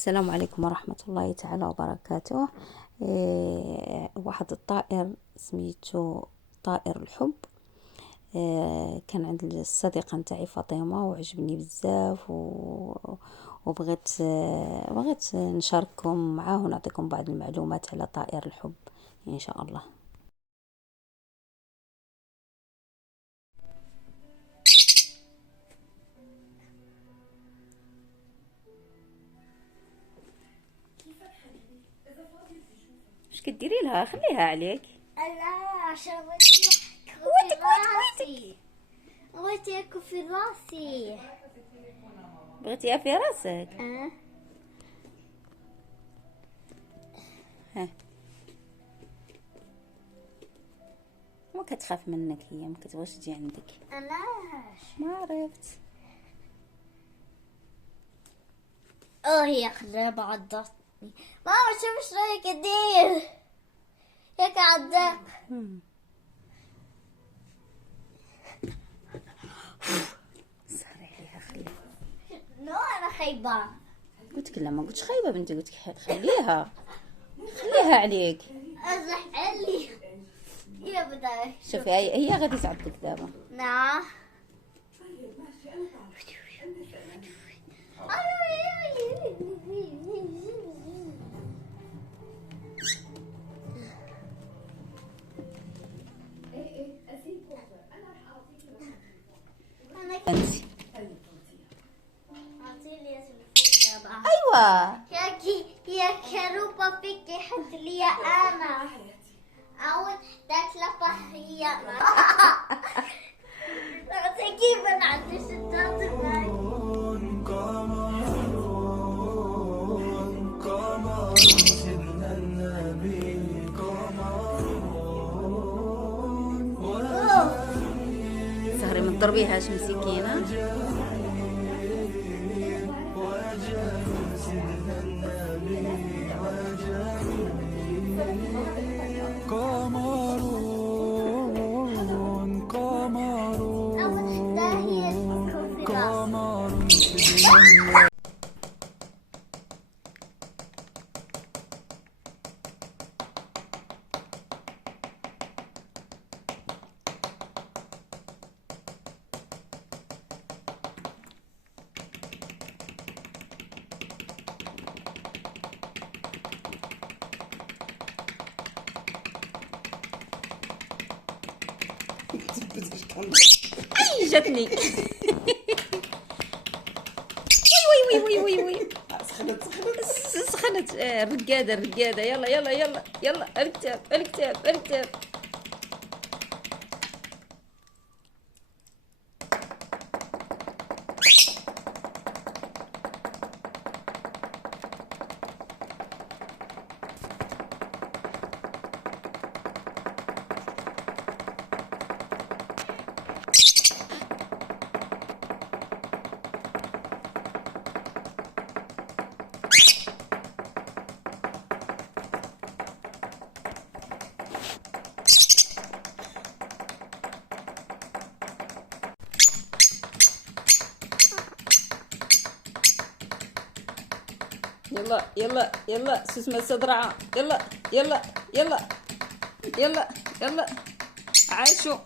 السلام عليكم ورحمة الله تعالى وبركاته. واحد الطائر سميتو طائر الحب. كان عند الصديقة نتاعي فاطمة وعجبني بزاف وبغيت نشارككم معاه ونعطيكم بعض المعلومات على طائر الحب إن شاء الله. اش كديري لها؟ خليها عليك. لا عشان بغيت ياكل في راسي. بغيتيها في راسك؟ ها، ما كتخاف منك، هي ما كتبغيش تجي عندك. علاش؟ ما عرفت. هي خرابة عضتني. ماما شوف ايش رايك ادير هيك عضك. سهري عليها، خليها. نو انا خايبة. قلت لا، ما قلتش خايبه بنتي، قلت خليها عليك. ازح علي يا بداي. شوفي هي غادي تعضك دابا. نعم. انتي ايوه ايوه يا كروبا فيك حط لي انا اول تكلفة هي كيف انا عندي ستات سهري ما تضربيهاش مسكينه. اي جاتني. وي وي وي وي وي سخنت. الرقاده يلا الكتاب. يلا سوسمة الصدرعة. يلا عاشوا.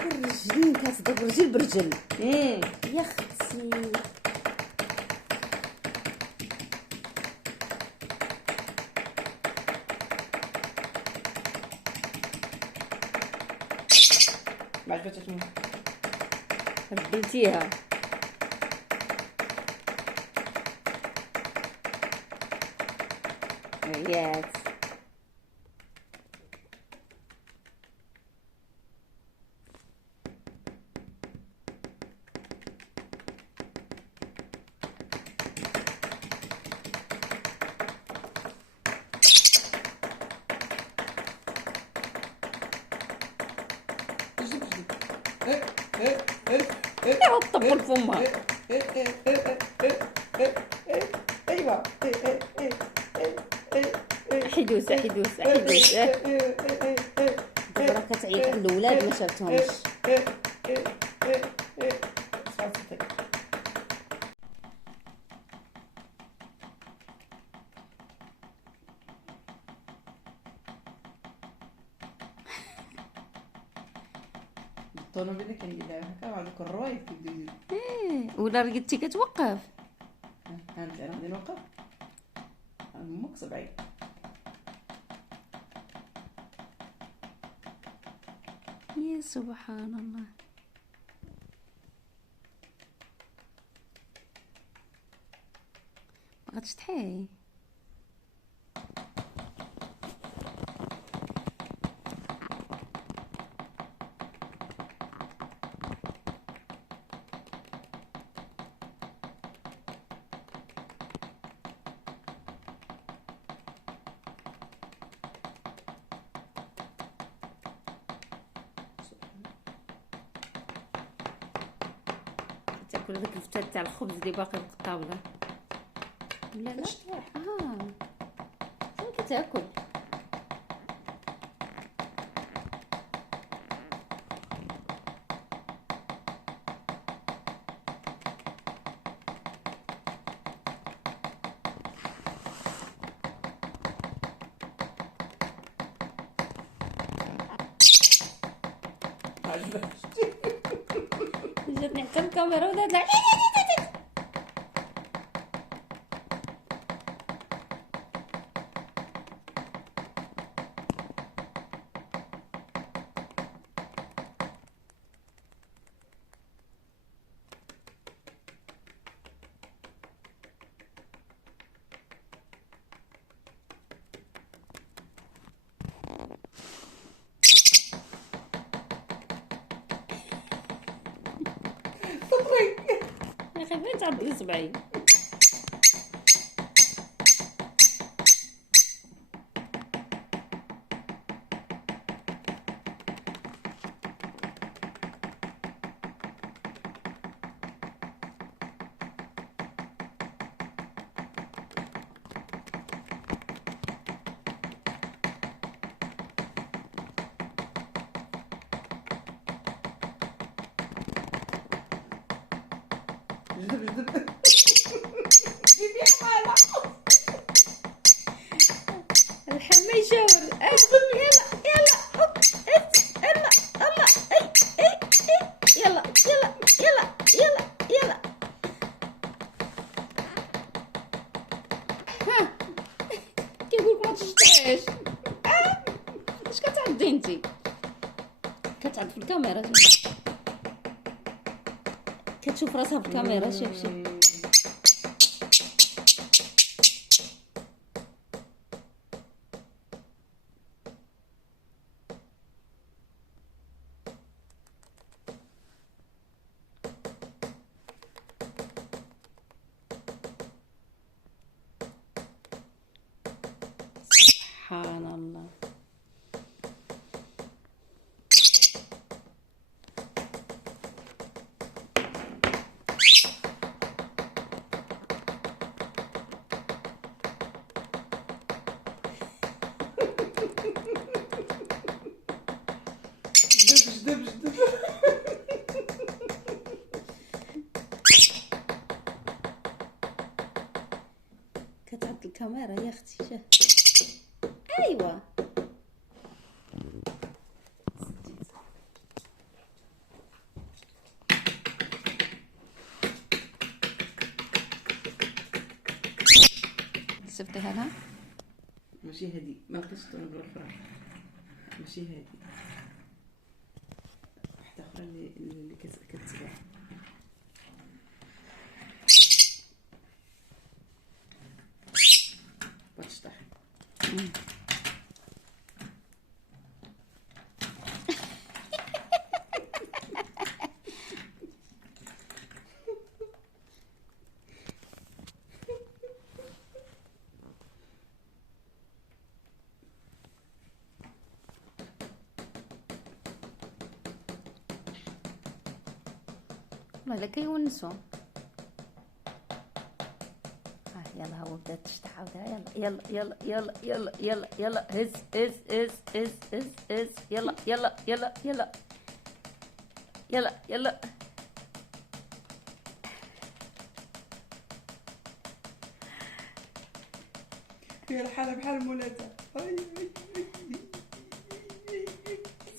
الرجلين كتصدق رجل برجل. يا اختي ما عجبتك منها، رديتيها. ياس جبت ايوا طبل فمها. ايوا حيدوسه حيدوسه حيدوسه. دابا راه كتعيط على الاولاد ما شافتهمش. الطوموبيله كنقلها هكا مع دوك الروايد كيبداو ولا رقدتي كتوقف. ها انت انا غادي نوقف امك صبعي. يا سبحان الله. ما غاديش تحي. تاكل هذاك الفتات تاع الخبز اللي باقي في الطاوله ولا لا؟ شنو كتاكل؟ جاتني حتى الكاميرا ودات لا. يا اخي فين تعضلي صبعي. الحما يشاور. يلا يلا هوب يلا الله يلا يلا يلا يلا يلا. ها كيقولك ما تشتعش. اش كتعدي انتي؟ كتعد في الكاميرا كتشوف راسها في الكاميرا. شوف سبحان الله. جدب كتعد الكاميرا يا اختي. شوف ايوا شفتيها لها. ماشي هادي ما لقيتش الطوموبيله الاخرى. ماشي هادي واحده اخرى اللي كتباع. بتشطح. والله لا كيونسو. يلا هو بدات تشطح عاودها. يلا يلا يلا يلا يلا يلا هز هز هز هز هز هز. يلا يلا يلا يلا يلا يلا. هي الحالة بحال مولاتها.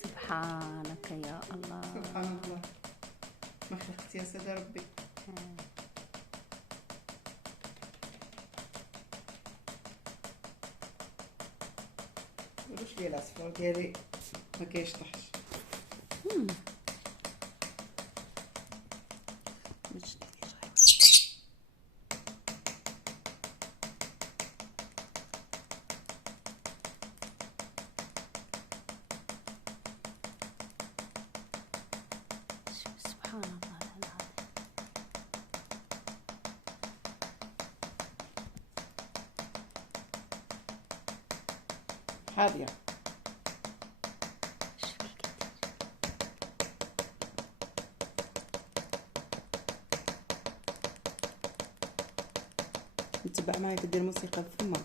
سبحانك يا الله. سبحان الله، ما خلقت يا سيدي ربي. واش ديال العصفور ديالي ما كيشطحش. سبحان الله العظيم. حاضية. نتبع معايا كدير موسيقى بفمها.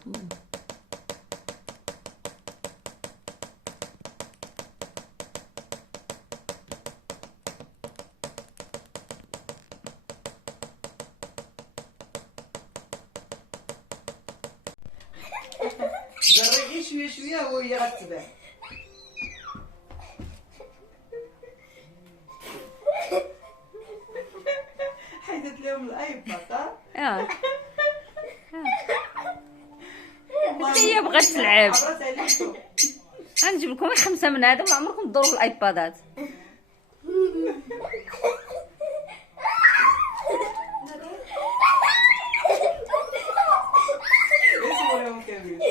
جربي شويه شويه وهي غتبان. حيدت لهم الايباد. هي بغات تلعب. غنجيب لكم 5 من هذا ولا عمركم تدوروا في الايبادات. اسمه كبير.